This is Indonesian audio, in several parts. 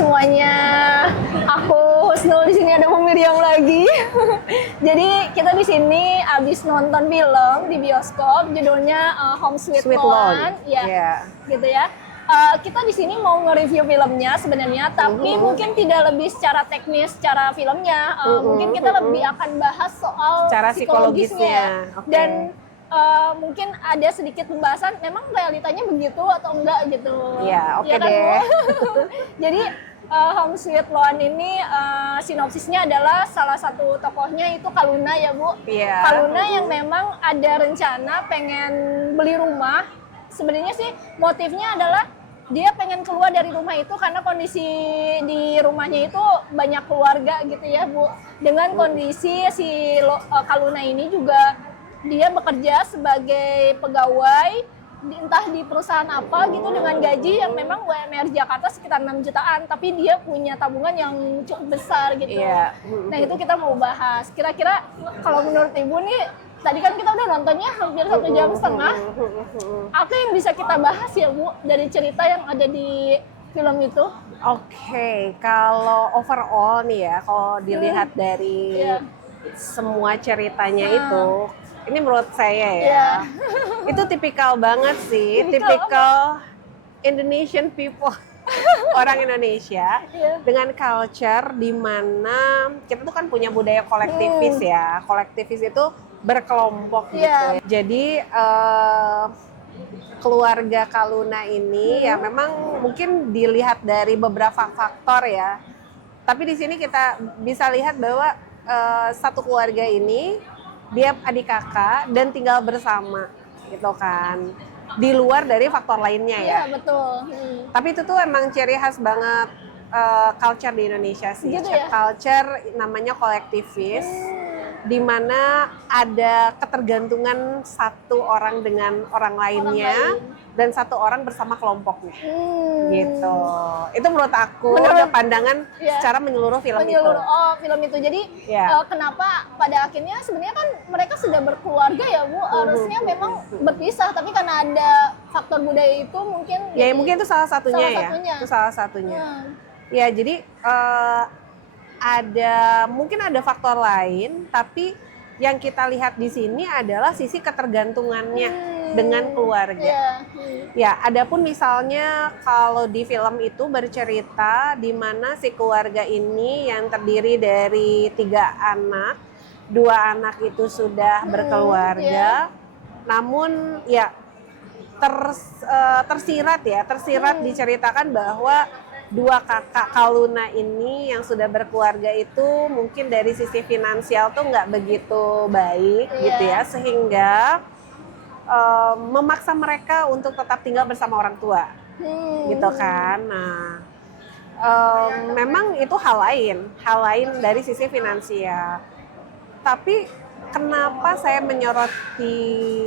semuanya. Aku Husnul, di sini ada Miriam lagi. Jadi kita di sini abis nonton film di bioskop, judulnya Home Sweet Loan. Ya, gitu ya. Kita di sini mau nge-review filmnya sebenarnya, tapi mungkin tidak lebih secara teknis, secara filmnya. Mungkin kita lebih akan bahas soal cara psikologisnya. Okay. Dan mungkin ada sedikit pembahasan memang realitanya begitu atau enggak gitu. Iya, oke kan, deh. Jadi Home Sweet Loan ini sinopsisnya adalah salah satu tokohnya itu Kaluna ya Bu. Iya. Kaluna yang memang ada rencana pengen beli rumah. Sebenarnya sih motifnya adalah dia pengen keluar dari rumah itu karena kondisi di rumahnya itu banyak keluarga gitu ya Bu. Dengan kondisi si Kaluna ini juga dia bekerja sebagai pegawai entah di perusahaan apa gitu dengan gaji yang memang UMR Jakarta sekitar 6 jutaan, tapi dia punya tabungan yang cukup besar gitu. Iya. Nah itu kita mau bahas. Kira-kira kalau menurut Ibu nih, tadi kan kita udah nontonnya hampir 1,5 jam. Apa yang bisa kita bahas ya Bu dari cerita yang ada di film itu? Oke, kalau overall nih ya, kalau dilihat dari semua ceritanya itu, ini menurut saya ya, itu tipikal banget sih, tipikal Indonesian people, orang Indonesia dengan culture di mana kita tuh kan punya budaya kolektivis ya, kolektivis itu berkelompok gitu. Jadi keluarga Kaluna ini ya memang mungkin dilihat dari beberapa faktor ya, tapi di sini kita bisa lihat bahwa satu keluarga ini dia adik kakak dan tinggal bersama gitu kan, di luar dari faktor lainnya ya. Iya betul. Tapi itu tuh emang ciri khas banget culture di Indonesia sih. Gitu ya? Culture namanya kolektivis, di mana ada ketergantungan satu orang dengan orang lainnya dan satu orang bersama kelompoknya. Gitu. Itu menurut aku ada pandangan secara menyeluruh film itu. Oh, film itu. Jadi kenapa pada akhirnya sebenarnya kan mereka sudah berkeluarga ya Bu, harusnya memang berpisah, tapi karena ada faktor budaya itu mungkin ya mungkin itu salah satunya ya. Itu salah satunya. Ya, jadi mungkin ada faktor lain, tapi yang kita lihat di sini adalah sisi ketergantungannya dengan keluarga. Ya, adapun misalnya kalau di film itu bercerita di mana si keluarga ini yang terdiri dari 3 anak, 2 anak itu sudah berkeluarga, namun ya tersirat diceritakan bahwa 2 kakak Kaluna ini yang sudah berkeluarga itu mungkin dari sisi finansial tuh nggak begitu baik gitu ya, sehingga memaksa mereka untuk tetap tinggal bersama orang tua gitu kan. Nah memang itu hal lain dari sisi finansial, tapi kenapa saya menyoroti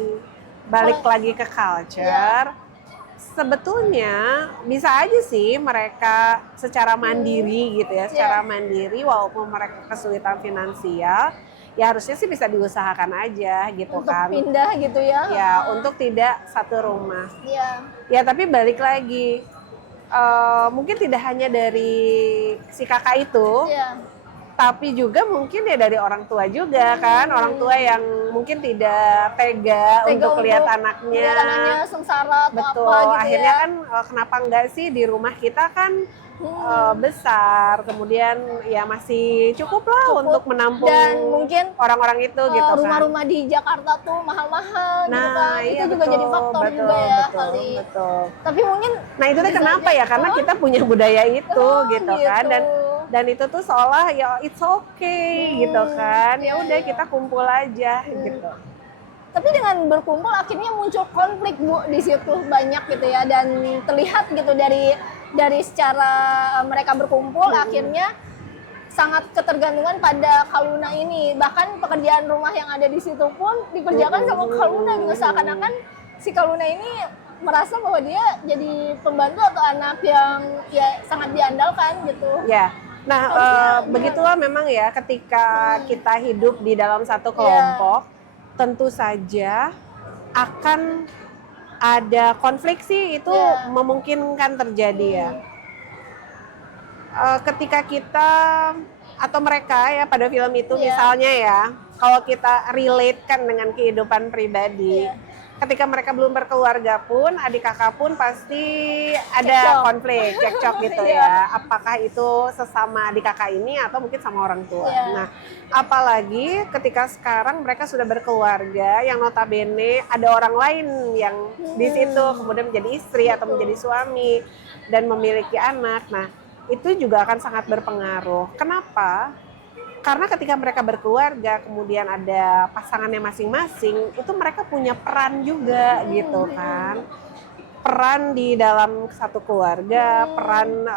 balik lagi ke culture? Sebetulnya bisa aja sih mereka secara mandiri gitu ya, secara mandiri walaupun mereka kesulitan finansial, ya harusnya sih bisa diusahakan aja gitu untuk kan. Pindah gitu ya. Ya, untuk tidak satu rumah. Ya, tapi balik lagi, mungkin tidak hanya dari si kakak itu, tapi juga mungkin ya dari orang tua juga kan, orang tua yang mungkin tidak tega untuk lihat anaknya sengsara atau betul apa gitu. Akhirnya kan kenapa enggak sih di rumah kita kan besar, kemudian ya masih cukup untuk menampung dan mungkin orang-orang itu gitu kan. Rumah-rumah di Jakarta tuh mahal-mahal gitu kan. Iya, itu juga jadi faktor juga ya kali. Tapi mungkin itu tuh kenapa ya, karena kita punya budaya itu gitu kan, dan itu tuh seolah ya it's okay gitu kan, ya udah kita kumpul aja gitu. Tapi dengan berkumpul akhirnya muncul konflik Bu di situ banyak gitu ya, dan terlihat gitu dari secara mereka berkumpul akhirnya sangat ketergantungan pada Kaluna ini. Bahkan pekerjaan rumah yang ada di situ pun dikerjakan sama Kaluna gitu, seakan-akan si Kaluna ini merasa bahwa dia jadi pembantu atau anak yang ya sangat diandalkan gitu. Ya. Nah, begitulah memang ya ketika kita hidup di dalam satu kelompok, tentu saja akan ada konflik sih, itu memungkinkan terjadi ya. ketika kita atau mereka ya pada film itu Iya. misalnya ya, kalau kita relate-kan dengan kehidupan pribadi, Iya. ketika mereka belum berkeluarga pun, adik kakak pun pasti ada Cekcok. konflik, cekcok gitu Iya. ya. Apakah itu sesama adik kakak ini atau mungkin sama orang tua. Iya. Nah, apalagi ketika sekarang mereka sudah berkeluarga, yang notabene ada orang lain yang di situ kemudian menjadi istri atau menjadi suami dan memiliki anak. Nah, itu juga akan sangat berpengaruh. Kenapa? Karena ketika mereka berkeluarga, kemudian ada pasangannya masing-masing, itu mereka punya peran juga gitu kan. Peran di dalam satu keluarga, peran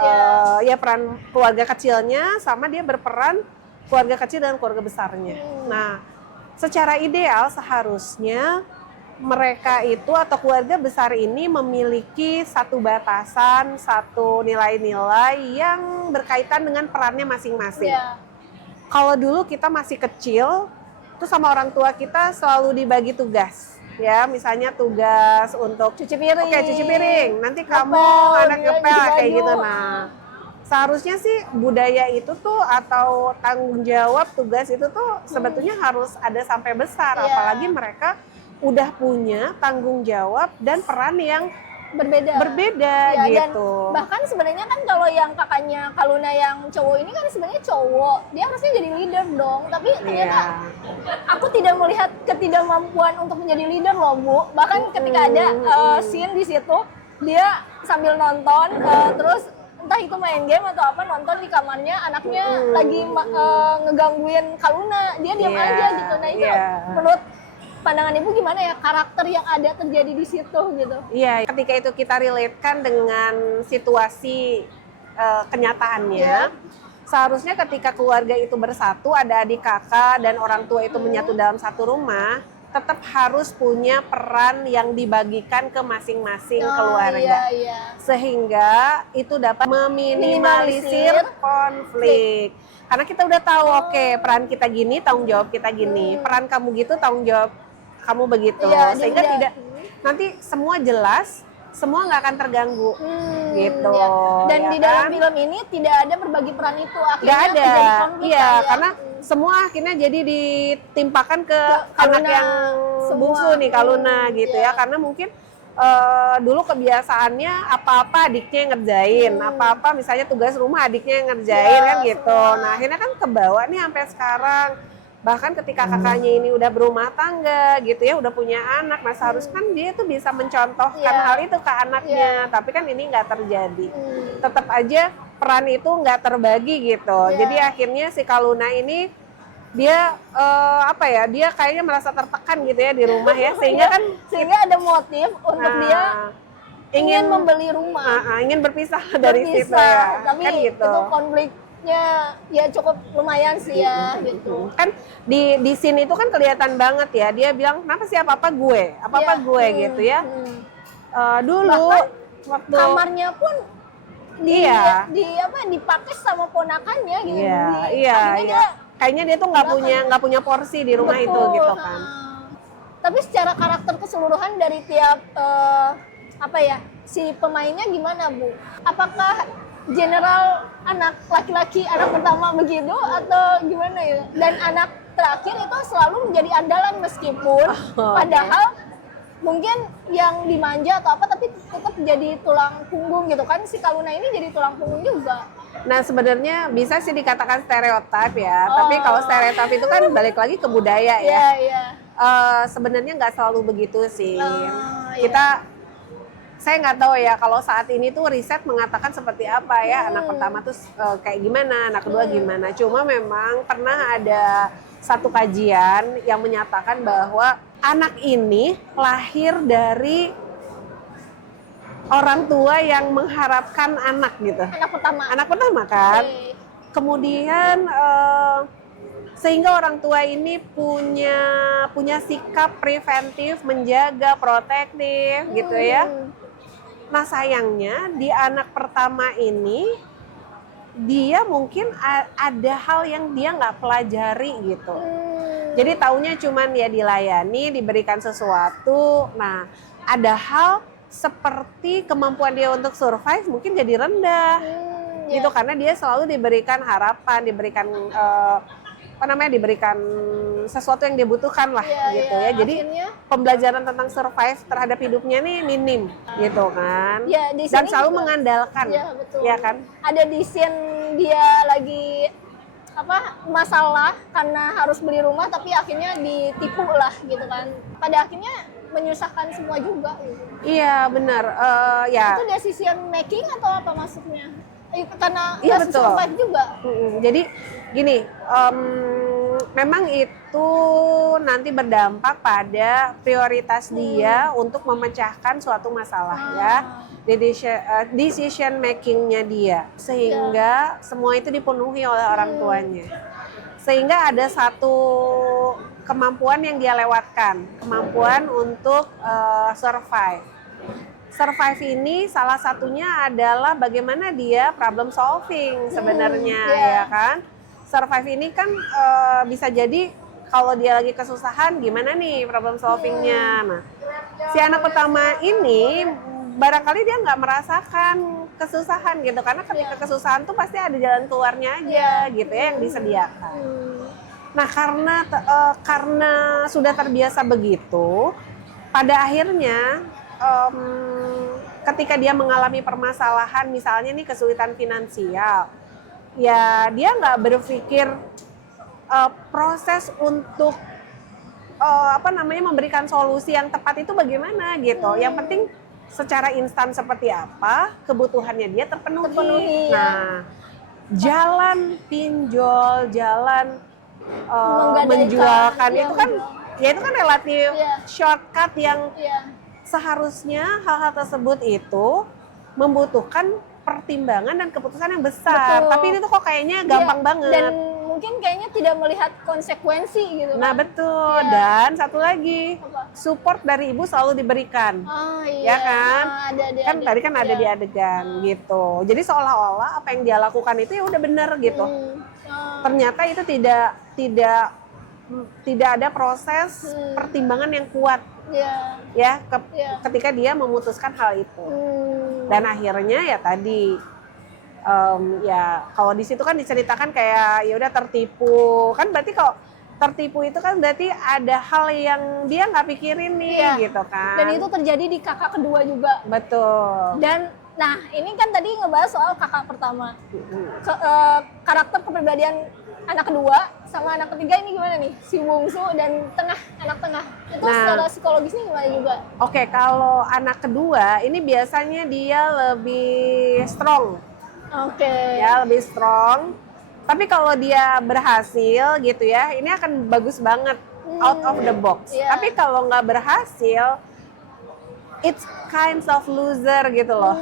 ya peran keluarga kecilnya sama dia berperan keluarga kecil dan keluarga besarnya. Nah, secara ideal seharusnya mereka itu atau keluarga besar ini memiliki satu batasan, satu nilai-nilai yang berkaitan dengan perannya masing-masing. Iya. Kalau dulu kita masih kecil, tuh sama orang tua kita selalu dibagi tugas. Ya, misalnya tugas untuk Cuci piring. oke, cuci piring. Nanti kamu Ngepel, anak dia ngepel cuci kayak baju. gitu. Nah, seharusnya sih budaya itu tuh atau tanggung jawab tugas itu tuh sebetulnya harus ada sampai besar. Iya. Apalagi mereka udah punya tanggung jawab dan peran yang berbeda Ya, gitu. dan bahkan sebenarnya kan kalau yang kakaknya Kaluna yang cowok ini kan sebenarnya cowok, dia harusnya jadi leader dong, tapi ternyata aku tidak melihat ketidakmampuan untuk menjadi leader loh Bu. Bahkan ketika ada scene di situ dia sambil nonton terus entah itu main game atau apa, nonton di kamarnya anaknya lagi ngegangguin Kaluna, dia diam aja gitu. Nah itu menurut pandangan Ibu gimana ya, karakter yang ada terjadi di situ gitu? Iya, ketika itu kita relate-kan dengan situasi kenyataannya, seharusnya ketika keluarga itu bersatu, ada adik kakak dan orang tua itu menyatu dalam satu rumah, tetap harus punya peran yang dibagikan ke masing-masing keluarga. Sehingga itu dapat meminimalisir konflik. Karena kita udah tahu, oke, peran kita gini, tanggung jawab kita gini. Peran kamu gitu, tanggung jawab kamu begitu. Sehingga tidak, nanti semua jelas, semua nggak akan terganggu. Gitu. Dan ya di dalam kan? film ini tidak ada berbagi peran itu. Akhirnya Nggak ada. terjadi konflik Iya, kan, ya. karena semua akhirnya jadi ditimpakan ke anak Kaluna yang semua. bungsu nih, Kaluna gitu ya. Karena mungkin dulu kebiasaannya apa-apa adiknya yang ngerjain, apa-apa misalnya tugas rumah adiknya yang ngerjain kan gitu. Nah akhirnya kan kebawa nih sampai sekarang. Bahkan ketika kakaknya ini udah berumah tangga gitu ya, udah punya anak, nah seharusnya kan dia tuh bisa mencontohkan hal itu ke anaknya. Tapi kan ini nggak terjadi. Tetap aja peran itu nggak terbagi gitu. Jadi akhirnya si Kaluna ini dia apa ya, dia kayaknya merasa tertekan gitu ya di rumah ya, sehingga ada motif untuk dia ingin membeli rumah, ingin berpisah dari situ ya, tapi kan gitu. itu konfliknya ya cukup lumayan sih ya gitu. Kan di scene itu kan kelihatan banget ya, dia bilang kenapa sih apa-apa gue gitu ya. Dulu bahkan waktu kamarnya pun dipakai sama ponakannya gitu. Kayaknya dia tuh nggak punya porsi di rumah itu gitu kan. Tapi secara karakter keseluruhan dari tiap si pemainnya gimana Bu? Apakah general anak laki-laki anak pertama begitu atau gimana ya? Dan anak terakhir itu selalu menjadi andalan meskipun padahal mungkin yang dimanja atau apa tapi tetap jadi tulang punggung gitu kan, si Kaluna ini jadi tulang punggung juga. Nah sebenarnya bisa sih dikatakan stereotip ya, tapi kalau stereotip itu kan balik lagi ke budaya ya. Sebenarnya nggak selalu begitu sih. Saya nggak tahu ya kalau saat ini tuh riset mengatakan seperti apa ya, anak pertama tuh kayak gimana, anak kedua gimana. Cuma memang pernah ada satu kajian yang menyatakan bahwa anak ini lahir dari orang tua yang mengharapkan anak gitu. Anak pertama kan. Kemudian sehingga orang tua ini punya sikap preventif, menjaga, protektif gitu ya. Nah sayangnya di anak pertama ini dia mungkin ada hal yang dia nggak pelajari gitu. Jadi taunya cuman ya dilayani, diberikan sesuatu. Nah ada hal seperti kemampuan dia untuk survive mungkin jadi rendah. Iya. gitu, karena dia selalu diberikan harapan, diberikan diberikan sesuatu yang dia butuhkan lah Iya, gitu iya. ya. Jadi Akhirnya, pembelajaran tentang survive terhadap hidupnya nih minim gitu kan. ya di Dan sini selalu juga, mengandalkan, ya betul. ya kan? Ada di scene dia lagi masalah karena harus beli rumah, tapi akhirnya ditipu lah gitu kan. Pada akhirnya menyusahkan semua juga gitu. Iya benar. Ya. Itu decision making atau apa maksudnya? Karena Iya, nggak betul. survive juga. Jadi gini, memang itu nanti berdampak pada prioritas dia untuk memecahkan suatu masalah ya, decision makingnya dia, sehingga semua itu dipenuhi oleh orang tuanya, sehingga ada satu kemampuan yang dia lewatkan, kemampuan untuk survive. Survive ini salah satunya adalah bagaimana dia problem solving sebenarnya, ya kan. Survive ini kan bisa jadi kalau dia lagi kesusahan gimana nih problem solvingnya. Nah, si anak pertama ini barangkali dia nggak merasakan kesusahan gitu, karena ketika kesusahan tuh pasti ada jalan keluarnya aja gitu ya yang disediakan. Nah, karena sudah terbiasa begitu, pada akhirnya ketika dia mengalami permasalahan, misalnya nih kesulitan finansial, ya dia nggak berpikir proses untuk memberikan solusi yang tepat itu bagaimana gitu. Yang penting secara instan seperti apa kebutuhannya dia terpenuhi. Nah, jalan pinjol, jalan menjualkan itu kan, ya itu kan relatif shortcut yang seharusnya hal-hal tersebut itu membutuhkan pertimbangan dan keputusan yang besar. Betul. Tapi ini tuh kok kayaknya gampang banget. Dan mungkin kayaknya tidak melihat konsekuensi gitu. Nah betul. Dan satu lagi, support dari ibu selalu diberikan. Oh Ya iya. kan? Kan tadi kan ada di adegan gitu. Jadi seolah-olah apa yang dia lakukan itu ya udah benar gitu. Ternyata itu tidak ada proses pertimbangan yang kuat. Ketika dia memutuskan hal itu. Dan akhirnya ya tadi kalau di situ kan diceritakan kayak ya udah tertipu. Kan berarti kalau tertipu itu kan berarti ada hal yang dia nggak pikirin nih gitu kan. Dan itu terjadi di kakak kedua juga. Betul. Dan nah, ini kan tadi ngebahas soal kakak pertama. Karakter kepribadian anak kedua sama anak ketiga ini gimana nih? Si bungsu dan anak tengah. Itu secara psikologisnya gimana juga? Oke, kalau anak kedua ini biasanya dia lebih strong. Ya, lebih strong. Tapi kalau dia berhasil gitu ya, ini akan bagus banget out of the box. Tapi kalau nggak berhasil, it's kinds of loser gitu loh.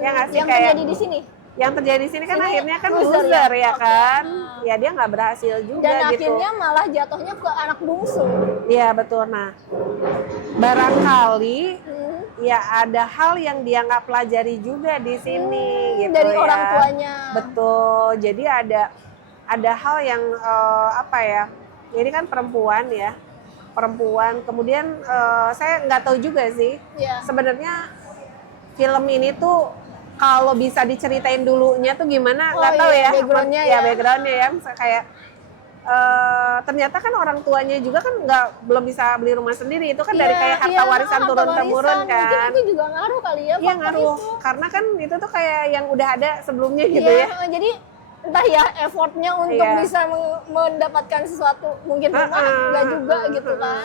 Ya nggak sih? Yang kayak terjadi di sini? Yang terjadi di sini kan akhirnya kan loser ya kan. Ya dia nggak berhasil juga dan gitu. akhirnya malah jatuhnya ke anak bungsu. Iya betul. Nah, barangkali ya ada hal yang dia nggak pelajari juga di sini gitu dari ya. orang tuanya. Betul. Jadi ada hal yang ini kan perempuan ya. Perempuan. Kemudian saya nggak tahu juga sih. Sebenarnya film ini tuh kalau bisa diceritain dulunya tuh gimana nggak tahu ya. Backgroundnya ya. Kayak ternyata kan orang tuanya juga kan belum bisa beli rumah sendiri, itu kan dari kayak harta warisan turun-temurun kan. Mungkin itu juga ngaruh kali ya. Iya ngaruh, karena kan itu tuh kayak yang udah ada sebelumnya gitu ya. Jadi entah ya effortnya untuk bisa mendapatkan sesuatu, mungkin rumah enggak juga gitu kan.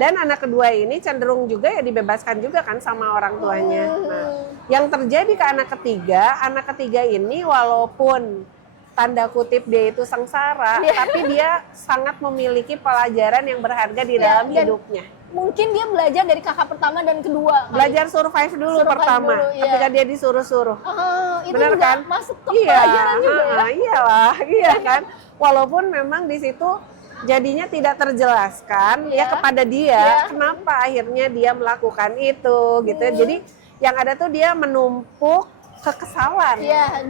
Dan anak kedua ini cenderung juga ya dibebaskan juga kan sama orang tuanya. Nah, yang terjadi ke anak ketiga ini walaupun tanda kutip dia itu sengsara, tapi dia sangat memiliki pelajaran yang berharga di dalam hidupnya. Mungkin dia belajar dari kakak pertama dan kedua. Belajar survive dulu pertama, ketika dia disuruh-suruh. Itu benar juga kan? Masuk ke pelajaran juga ya. Iyalah, iya kan. Walaupun memang di situ jadinya tidak terjelaskan ya kepada dia kenapa akhirnya dia melakukan itu gitu. Jadi yang ada tuh dia menumpuk kekesalan.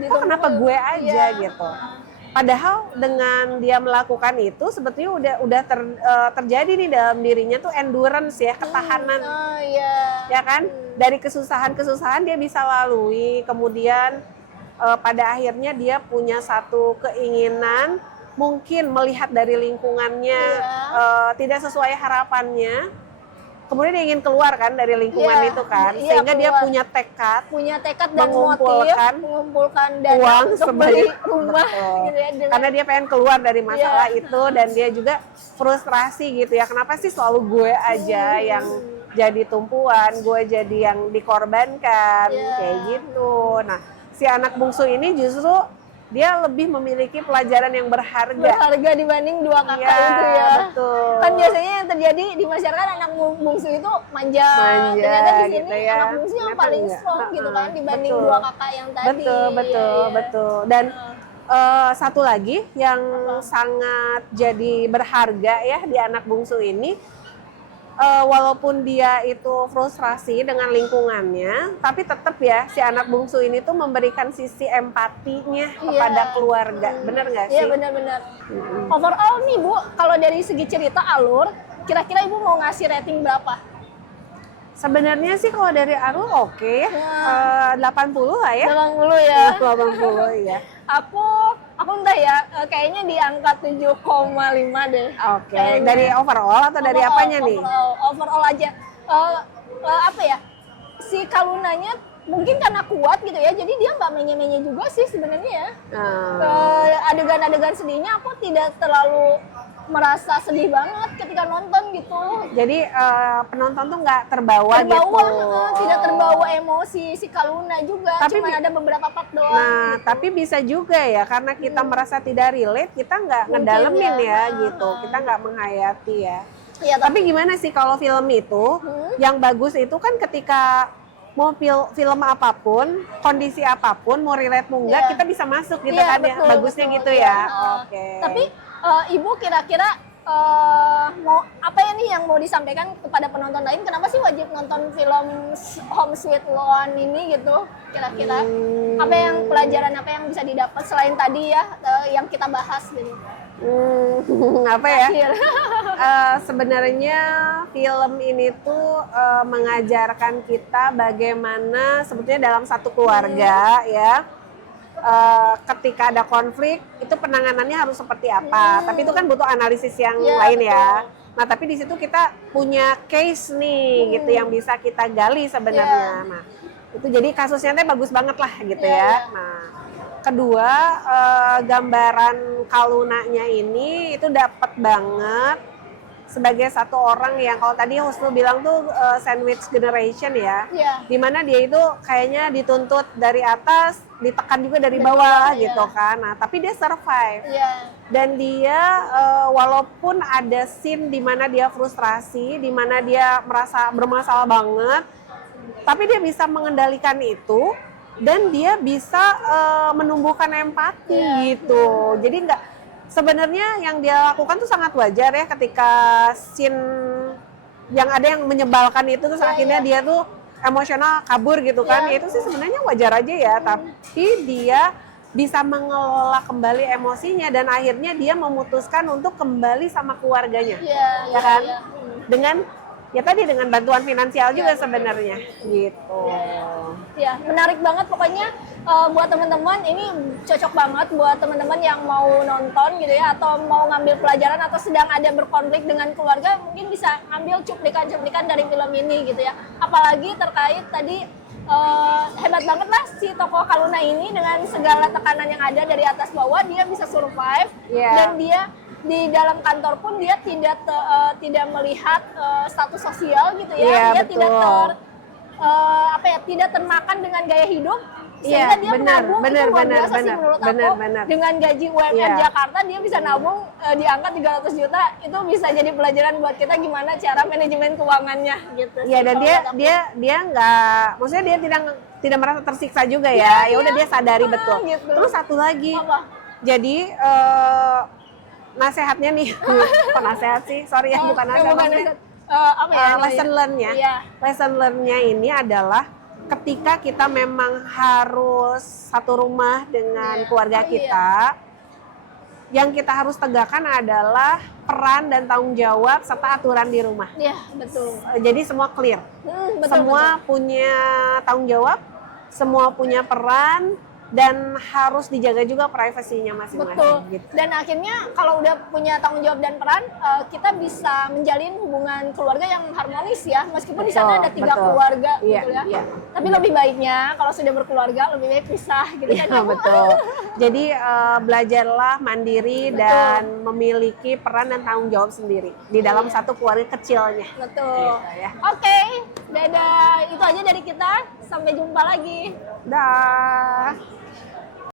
Kok kenapa gue aja gitu. Padahal dengan dia melakukan itu sebetulnya udah terjadi nih dalam dirinya tuh endurance ya, ketahanan. Ya kan? Dari kesusahan-kesusahan dia bisa lalui, kemudian pada akhirnya dia punya satu keinginan, mungkin melihat dari lingkungannya tidak sesuai harapannya, kemudian dia ingin keluar kan dari lingkungan Iya, itu kan, iya, sehingga dia keluar. punya tekad dan mengumpulkan dana uang untuk beli sebanyak rumah betul. gitu ya, Karena dia pengen keluar dari masalah Iya. itu, dan dia juga frustrasi gitu ya, kenapa sih selalu gue aja yang jadi tumpuan, gue jadi yang dikorbankan, Iya. kayak gitu. Nah, si anak bungsu ini justru dia lebih memiliki pelajaran yang berharga dibanding dua kakak Iya, itu ya. betul. Kan biasanya yang terjadi di masyarakat anak bungsu itu manja. Manja, Ternyata di sini gitu ya. anak bungsu yang Ternyata paling enggak. strong gitu kan dibanding Betul. dua kakak yang tadi. Betul. Dan satu lagi yang sangat jadi berharga ya di anak bungsu ini, walaupun dia itu frustrasi dengan lingkungannya, tapi tetap ya si anak bungsu ini tuh memberikan sisi empatinya kepada keluarga. Bener nggak sih? Iya, benar-benar. Overall nih Bu, kalau dari segi cerita alur, kira-kira Ibu mau ngasih rating berapa? Sebenarnya sih kalau dari Arul oke ya, 80 lah ya. 80 ya. 80 ya. Aku entah ya, kayaknya di angka 7,5 deh. Oke, Kayaknya. dari overall atau dari apanya nih? Overall aja. Apa ya? Si Kalunanya mungkin karena kuat gitu ya, jadi dia nggak menye-menye juga sih sebenarnya ya. Adegan-adegan sedihnya aku tidak terlalu merasa sedih banget ketika nonton gitu. Jadi penonton tuh nggak terbawa gitu. Tidak terbawa emosi si Kaluna juga. Tapi cuma ada beberapa part doang. Nah, tapi bisa juga ya karena kita merasa tidak relate, kita nggak ngedalemin ya gitu. Kita nggak menghayati ya. Iya, Tapi gimana sih kalau film itu yang bagus itu kan ketika mau film apapun, kondisi apapun, mau relate mau enggak, kita bisa masuk gitu kan ya. Bagusnya gitu ya. Oke. Tapi Ibu kira-kira mau apa ya nih yang mau disampaikan kepada penonton lain? Kenapa sih wajib nonton film Home Sweet Loan ini gitu? Kira-kira apa yang pelajaran apa yang bisa didapat selain tadi ya yang kita bahas gitu? Apa ya? Akhir. Sebenarnya film ini tuh mengajarkan kita bagaimana sebetulnya dalam satu keluarga ya. Ketika ada konflik itu penanganannya harus seperti apa, tapi itu kan butuh analisis yang lain ya. Nah tapi di situ kita punya case nih gitu yang bisa kita gali sebenarnya. Nah itu jadi kasusnya teh bagus banget lah gitu ya. Nah kedua gambaran Kalunanya ini itu dapat banget sebagai satu orang yang kalau tadi Husnul bilang tuh sandwich generation ya, dimana dia itu kayaknya dituntut dari atas, ditekan juga dari bawah gitu kan. Nah tapi dia survive dan dia walaupun ada scene dimana dia frustrasi, dimana dia merasa bermasalah banget, tapi dia bisa mengendalikan itu dan dia bisa menumbuhkan empati gitu. Jadi nggak, sebenarnya yang dia lakukan tuh sangat wajar ya ketika scene yang ada yang menyebalkan itu terus akhirnya dia tuh emosional kabur gitu kan. Ya itu sih sebenarnya wajar aja ya, tapi dia bisa mengelola kembali emosinya dan akhirnya dia memutuskan untuk kembali sama keluarganya. Ya kan? Dengan ya tadi dengan bantuan finansial juga sebenarnya gitu. Ya, menarik banget pokoknya buat teman-teman ini cocok banget buat teman-teman yang mau nonton gitu ya atau mau ngambil pelajaran atau sedang ada berkonflik dengan keluarga, mungkin bisa ngambil cuplikan-cuplikan dari film ini gitu ya. Apalagi terkait tadi hebat banget lah si tokoh Kaluna ini dengan segala tekanan yang ada dari atas bawah dia bisa survive dan dia di dalam kantor pun dia tidak melihat status sosial gitu ya. Dia tidak tidak termakan dengan gaya hidup sehingga dia menabung. Itu luar biasa sih menurut aku. Dengan gaji UMR Jakarta dia bisa nabung diangkat 300 juta, itu bisa jadi pelajaran buat kita gimana cara manajemen keuangannya gitu. Iya, dan dia nggak, maksudnya dia tidak merasa tersiksa juga ya. Ya udah dia sadari betul. Gitu. Terus satu lagi. Jadi nasehatnya nih, bukan nasehat sih, sorry ya, bukan nasehat. Lesson learn-nya. Lesson learn-nya ini adalah ketika kita memang harus satu rumah dengan keluarga kita, yang kita harus tegakkan adalah peran dan tanggung jawab serta aturan di rumah. Iya, betul. Jadi semua clear. Semua punya tanggung jawab, semua punya peran, dan harus dijaga juga privasinya masing-masing. Betul. Gitu. Dan akhirnya kalau udah punya tanggung jawab dan peran, kita bisa menjalin hubungan keluarga yang harmonis ya. Meskipun di sana ada 3 keluarga Iya, gitu ya. iya. Tapi lebih baiknya kalau sudah berkeluarga lebih baik pisah gitu Iya, kan. betul. Jadi belajarlah mandiri dan memiliki peran dan tanggung jawab sendiri di dalam satu keluarga kecilnya. Betul. Gitu ya. Oke, dadah. Itu aja dari kita. Sampai jumpa lagi. Dah.